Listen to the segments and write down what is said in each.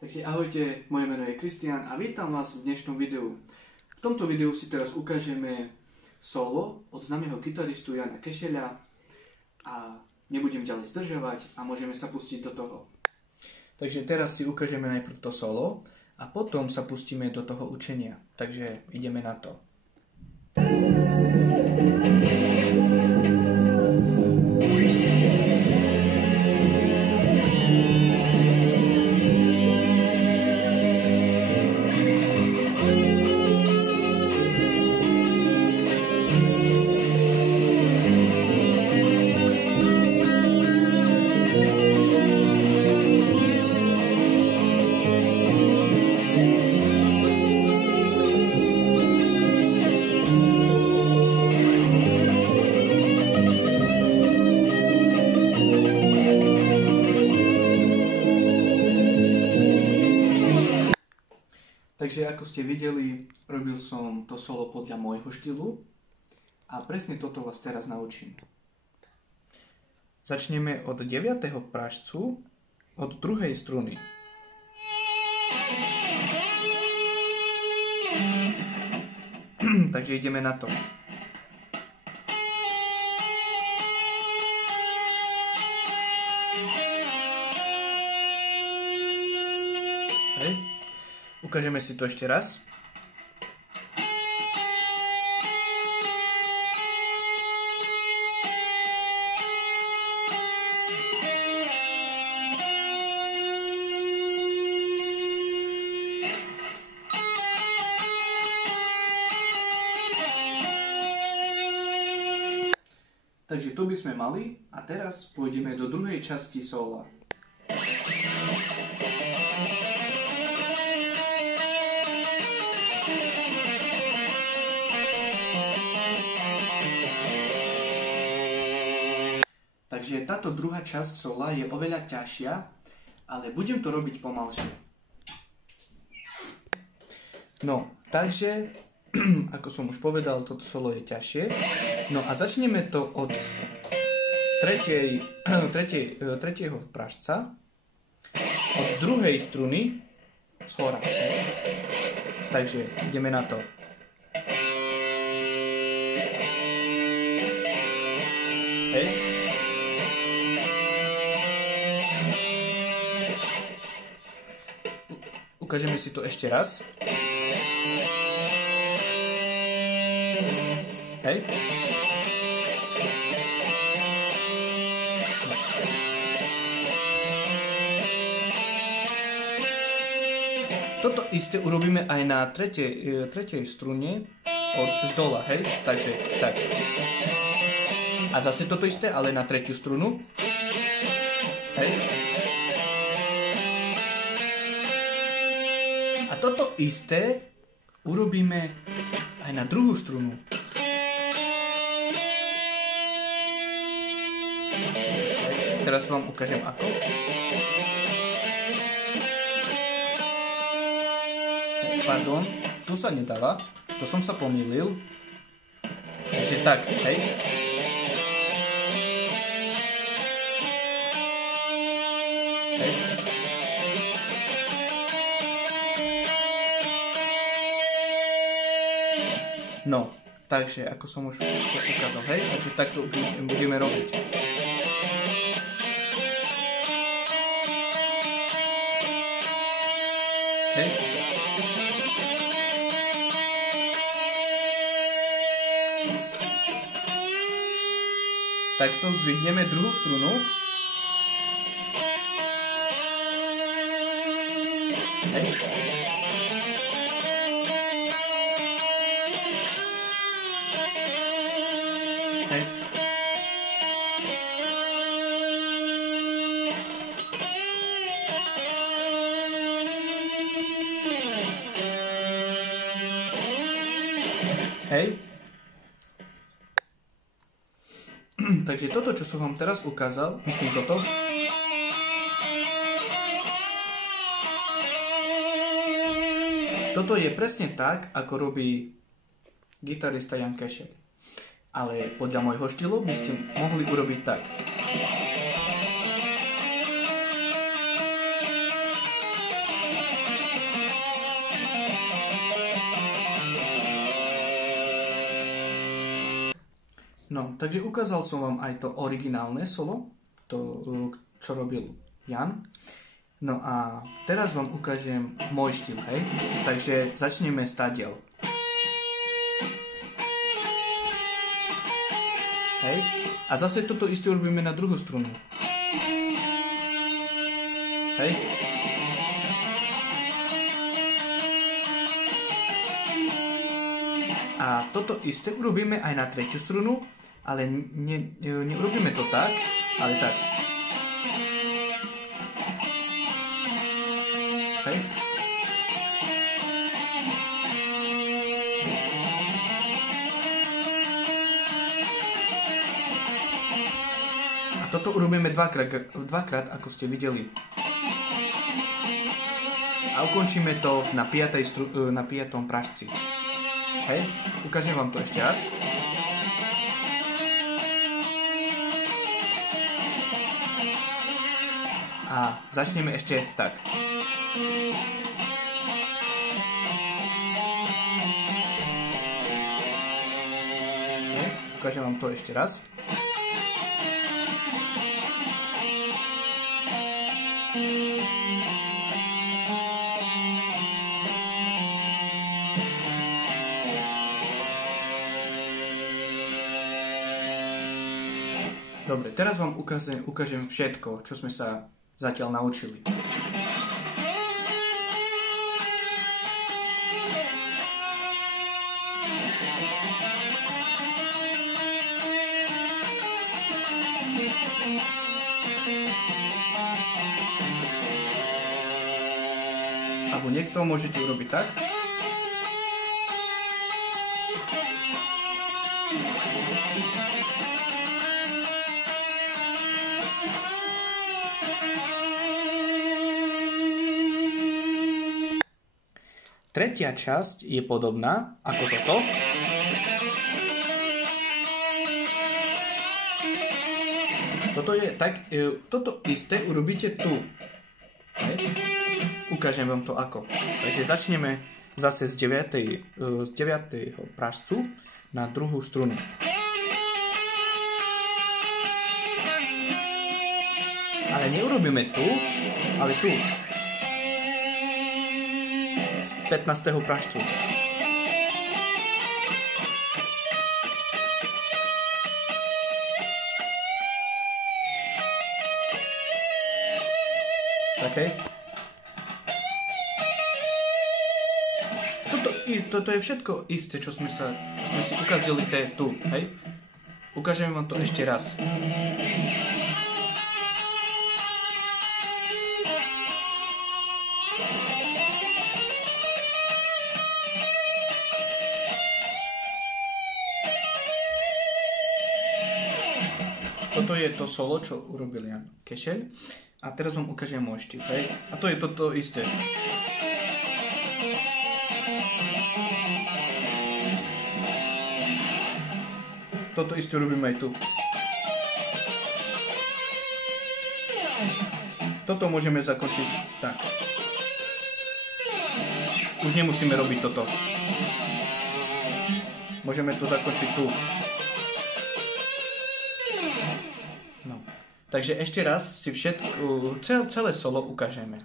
Takže ahojte, moje meno je Kristián a vítam vás v dnešnom videu. V tomto videu si teraz ukážeme solo od známeho gitaristu Jana Kešeľa a nebudem ďalej zdržovať a môžeme sa pustiť do toho. Takže teraz si ukážeme najprv to solo a potom sa pustíme do toho učenia. Takže ideme na to. Takže ako ste videli, robil som to solo podľa môjho štýlu a presne toto vás teraz naučím. Začneme od 9. pražcu, od 2. struny. Takže ideme na to. Hej. Ukážeme si to ešte raz. Takže tu by sme mali a teraz pôjdeme do druhej časti sola. Takže táto druhá časť sola je oveľa ťažšia, ale budem to robiť pomalšie. No, takže, ako som už povedal, toto solo je ťažšie. No a začneme to od 3. pražca, od 2. struny z hora. Takže ideme na to. Hej. Ukážeme si to ešte raz. Hej. Toto isté urobíme aj na 3. strune z dola, hej. Takže tak. A zase toto isté, ale na 3. strunu. Hej. A toto isté urobíme aj na 2. strunu. Teraz vám ukážem ako. Pardon, tu sa nedáva, to som sa pomýlil. Takže tak, hej. Hej. No, takže ako som už ukázal, hej, takže takto budeme robiť. Hej. Takto zdvihneme 2. strunu. Hej. Hej. Hej. Takže toto, čo som vám teraz ukázal, myslím toto. Toto je presne tak, ako robí gitarista Jan Kešeľ. Ale podľa môjho štýlu by ste mohli urobiť tak. No, takže ukázal som vám aj to originálne solo, to, čo robil Jan. No a teraz vám ukážem môj štýl, hej? Takže začneme stadiaľ. Hej? A zase toto isté urobíme na druhú strunu. Hej? A toto isté urobíme aj na tretiu strunu, ale neurobíme to tak, ale tak. Hej? A toto urobíme dvakrát, ako ste videli. A ukončíme to na 5. pražci. Hej, ukážem vám to ešte raz. A začneme ešte tak. Hej, ukážem vám to ešte raz. Dobre, teraz vám ukážem všetko, čo sme sa zatiaľ naučili. Alebo niekto môžete urobiť tak. Tretia časť je podobná ako toto. Toto isté urobíte tu. Hej. Ukážem vám to ako. Takže začneme zase z 9. pražcu na druhú strunu. Ale neurobíme tu, ale tu. 15. pražcu. Okay. Toto je všetko isté, čo sme si ukázali tu, hej? Ukážem vám to ešte raz. Toto je to solo, čo urobil Jan Kešeľ. A teraz vám ukážem môj štýl, hej? A to je toto isté. Toto isté robíme aj tu. Toto môžeme zakončiť tak. Už nemusíme robiť toto. Môžeme to zakončiť tu. No. Takže ešte raz si celé solo ukážeme.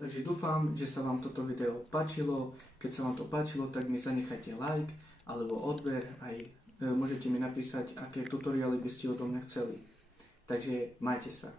Takže dúfam, že sa vám toto video páčilo. Keď sa vám to páčilo, tak mi zanechajte like alebo odber. Aj môžete mi napísať, aké tutoriály by ste odo mňa chceli. Takže majte sa.